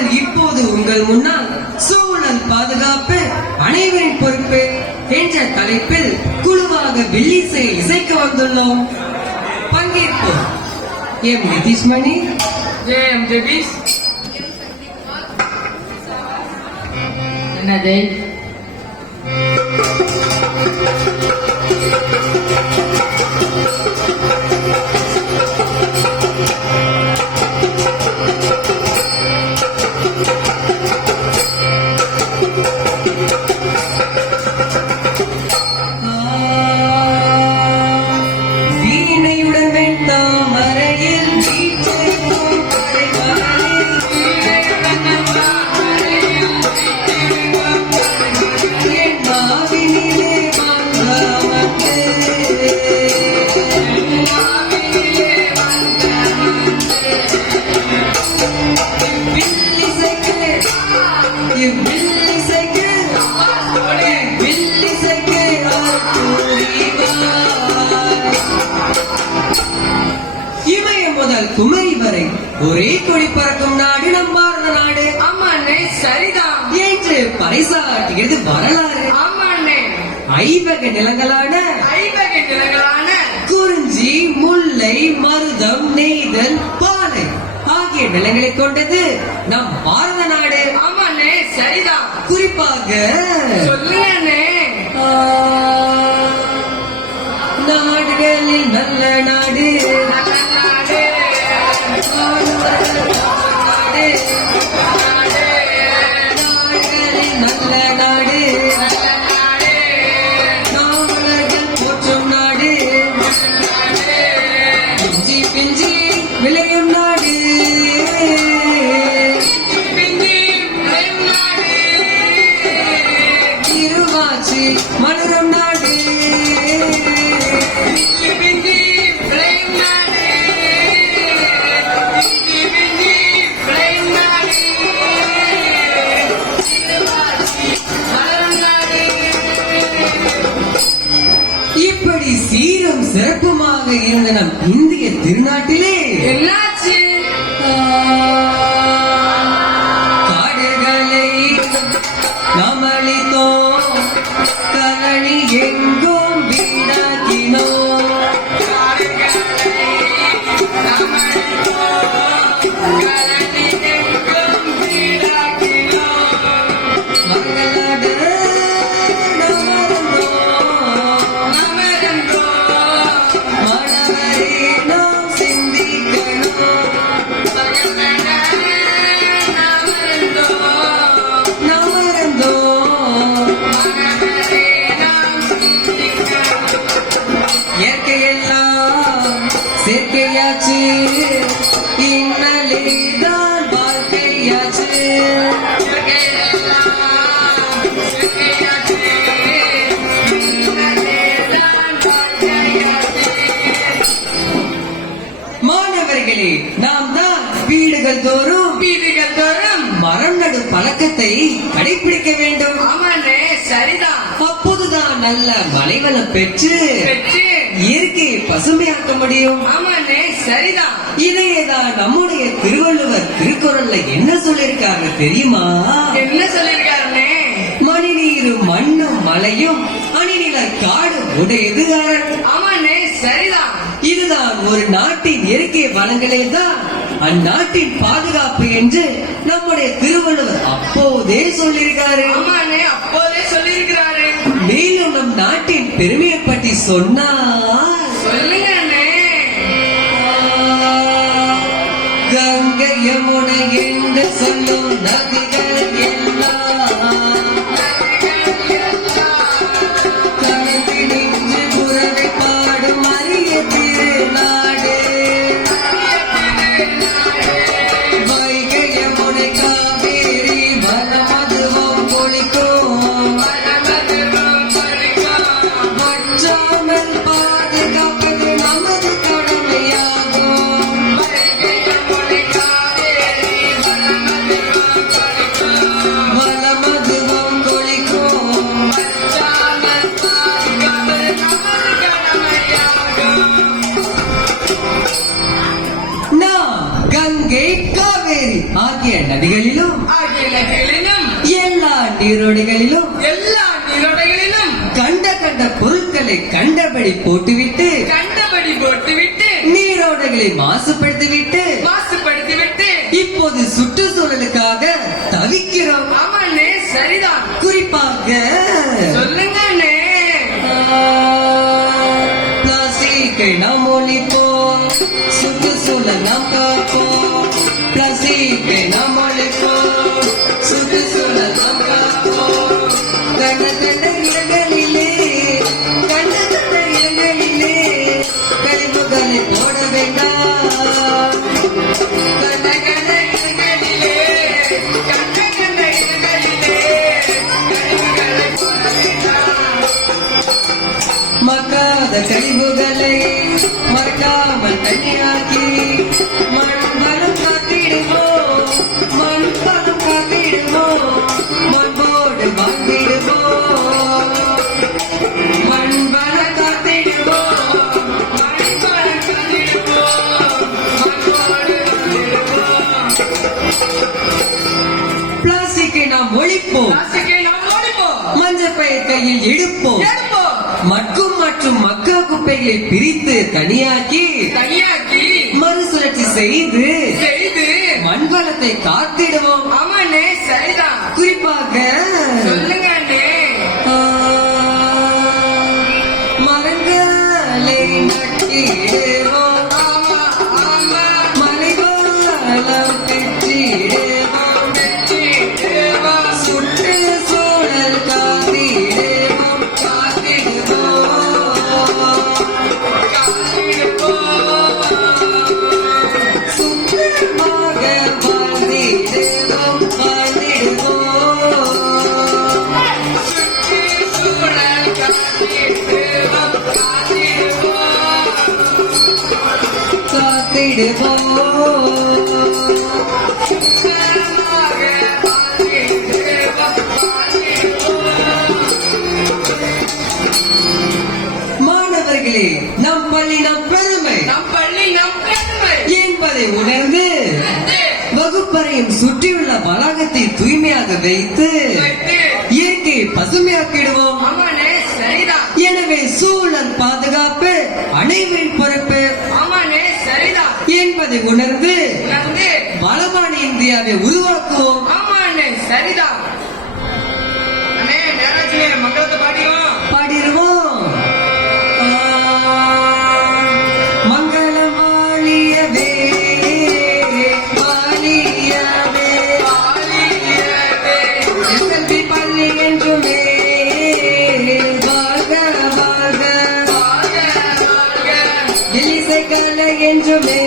நாங்கள் இப்போது உங்கள் முன்னால் சூழல் பாதுகாப்பு அனைவரின் பொறுப்பு என்ற தலைப்பில் குழுவாக வில்லிசை இசைக்க வந்துள்ளோம். பங்கேற்போம். எம். நிதிஷ்மணி. ஜெயம் ஜெகீஷ் என்னது? ஒரே கொடி பறக்கும் நாடு நம் பாரத நாடு. ஆமாண்ணே சரிதான். என்று பறைசாற்றுகிறது வரலாறு. ஆமாண்ணே ஐவக நிலங்களான ஐவகை நிலங்களான குறிஞ்சி முல்லை மருதம் நெய்தல் பாலை ஆகிய நிலங்களை கொண்டது நம் பாரத நாடு. ஆமாண்ணே சரிதான். குறிப்பாக சொல்லுங்கண்ணே ஆ, நாடுகளில் நல்ல நாடு நல்ல நாடு. விளையும் நாடு திருவாச்சி மலரும் நாடு திருவாச்சி மலரும் நாடு இப்படி சீரும் சிறப்புமாக இருந்த நம் இந்திய திருநாட்டிலே நமளித்தோம் கரணி எங்க கடைபிடிக்க வேண்டும். ஆமாண்ணே சரிதான். அப்போதுதான் நல்ல மலைவளம் பெற்று பெற்று இயற்கையை பசுமையாக்க முடியும். ஆமாண்ணே சரிதான். இதையேதான் நம்முடைய திருவள்ளுவர் திருக்குறள்ல என்ன சொல்லியிருக்காங்க தெரியுமா? என்ன சொல்லிருக்காருண்ணே மணிநீரும் மண்ணும் மலையும் அணிநில காடு உடையது ஆமாண்ணே சரிதான். ஒரு நாட்டின் இயற்கை வளங்களே தான் அந்நாட்டின் பாதுகாப்பு என்று நம்முடைய திருவள்ளுவர் அப்போதே சொல்லியிருக்காரு. அப்போதே சொல்லியிருக்கிறாரு. மேலும் நம் நாட்டின் பெருமையை பற்றி சொன்னால் சொல்லுங்க கங்கை யமுனை என்று சொல்லும் நதிகள் நதிகளிலும் எல்லா நீரோடைகளிலும் எல்லா நீரோடைகளிலும் கண்ட கண்ட பொருட்களை கண்டபடி போட்டுவிட்டு கண்டபடி போட்டுவிட்டு நீரோடைகளை மாசுபடுத்திவிட்டு மாசுபடுத்திவிட்டு இப்போது சுற்றுச்சூழலுக்காக தவிக்கிறோம். ஆமாண்ணே சரிதான். குறிப்பாக சொல்லுங்க அண்ணே. பிளாஸ்டிக்கை நாம் ஒழிப்போம் சுற்றுச்சூழல் நாம் காப்போம். மக்காத கழிவுகளை மறக்காமல் தனியாக்கி மஞ்சள் பயிர் கையில் எடுப்போம். மக்கும் மற்றும் மக்கா குப்பைகளை பிரித்து தனியாக்கி தனியாக்கி மறுசுழற்சி செய்து செய்து மண் வளத்தை காத்திடுவோம். ஆமாண்ணே சரிதான். குறிப்பாக மாணவர்களே நம் பள்ளி நம் பெருமை. நம் பள்ளி நம் பெருமை. என்பதை உணர்ந்து வகுப்பறையும் சுற்றியுள்ள வளாகத்தை தூய்மையாக வைத்து இயற்கையை பசுமையாக்கிடுவோம். எனவே சூழல் பாதுகாப்பு அனைவரின் பொறுப்பு. என்பதை உணர்ந்து வளமான இந்தியாவை உருவாக்குவோம். சரிதான். இல்லை என்றுமே